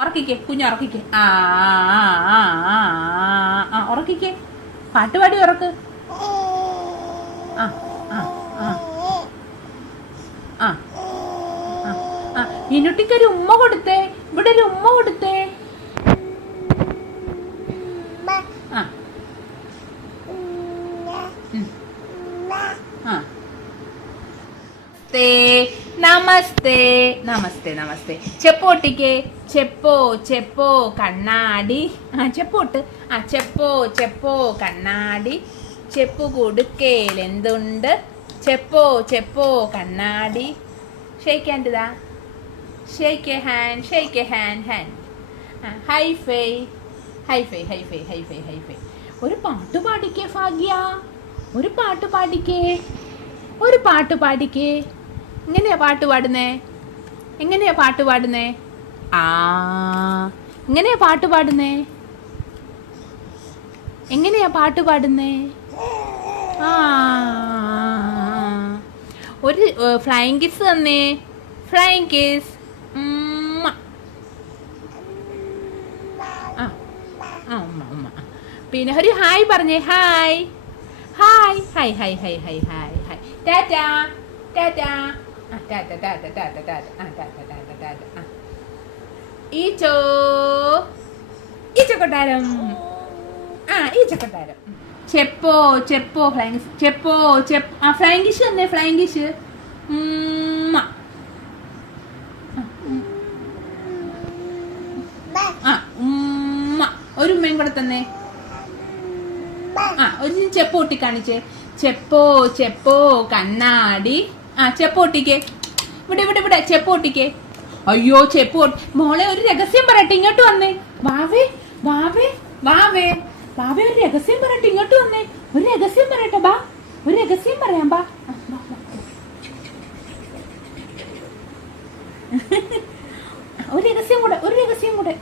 ഉറക്കിക്കേ കുഞ്ഞു ഉറക്കിക്കേ. ആ ഉറക്കിക്കേ. പാട്ടുപാടി ഉറക്ക്. ആ ആ ആ ആ ആ മിനുട്ടിക്കൊരു ഉമ്മ കൊടുത്തേ. ഇവിടെ ഒരു ഉമ്മ കൊടുത്തേ. ആ ആ നമസ്തേ നമസ്തേ നമസ്തേ. ചെപ്പോട്ടിക്ക്. ചെപ്പോ ചെപ്പോ കണ്ണാടി. ആ ചെപ്പോട്ട്. ആ ചെപ്പോ ചെപ്പോ കണ്ണാടി. ചെപ്പു കൊടുക്കേൽ എന്തുണ്ട്? ചെപ്പോ ചെപ്പോ കണ്ണാടി. ഷെയ്ക്ക് ഹാൻഡ് ഇതാ. Shake hand shake hand hand. High five high five high five high five high five. ഒരു പാട്ട് പാടിക്കേ ഭാഗ്യ. ഒരു പാട്ട് പാടിക്കേ. ഒരു പാട്ട് പാടിക്കേ. എങ്ങനെയാ പാട്ട് പാടുന്നേ? എങ്ങനെയാ പാട്ട് പാടുന്നേ? ആ എങ്ങനെയാ പാട്ട് പാടുന്നേ? എങ്ങനെയാ പാട്ട് പാടുന്നേ? ആ ഒരു ഫ്ലൈങ് കിസ് തന്നേ. Flying kiss. ആ ആ ഉമ്മ ഉമ്മ. പിന്നെ ഒരു ഹായ് പറഞ്ഞേ. Hi hi hi hi hi hi hi hi. Tata Tata. ആ ടാറ്റ ടാറ്റ ടാറ്റ ടാറ്റ. ആ ടാറ്റ ടാറ്റ ടാറ്റ. ആ ഈച്ചോ ഈച്ച കൊട്ടാരം. ആ ഈച്ച കൊട്ടാരം. ചെപ്പോ ചെപ്പോ ഫ്ലൈങ് ചെപ്പോ ചെപ്പ്. ആ ഫ്ലൈങ് കിഷ് തന്നെ. Flying Kish. ആ ഉമ്മ. ഒരു ഉമ്മയും കൂടെ തന്നെ. ആ ഒരു ചെപ്പ് ഒട്ടി കാണിച്ചേ. ചെപ്പോ ചെപ്പോ കണ്ണാടി. ആ ചെപ്പ് ഒട്ടിക്കേ. ഇവിടെ ഇവിടെ ഇവിടെ ചെപ്പ് ഒട്ടിക്കേ. അയ്യോ ചെപ്പ് മോളെ ഒരു രഹസ്യം പറയട്ടെ. ഇങ്ങോട്ട് വന്നേ. വാവേ വാവേ വാവേ വാവേ ഒരു രഹസ്യം പറയട്ടെ. ഇങ്ങോട്ട് വന്നേ. ഒരു രഹസ്യം പറയട്ടെ. ബാ ഒരു രഹസ്യം പറയാം. ബാ ഒരു രഹസ്യം കൂടെ. ഒരു രഹസ്യം കൂടെ.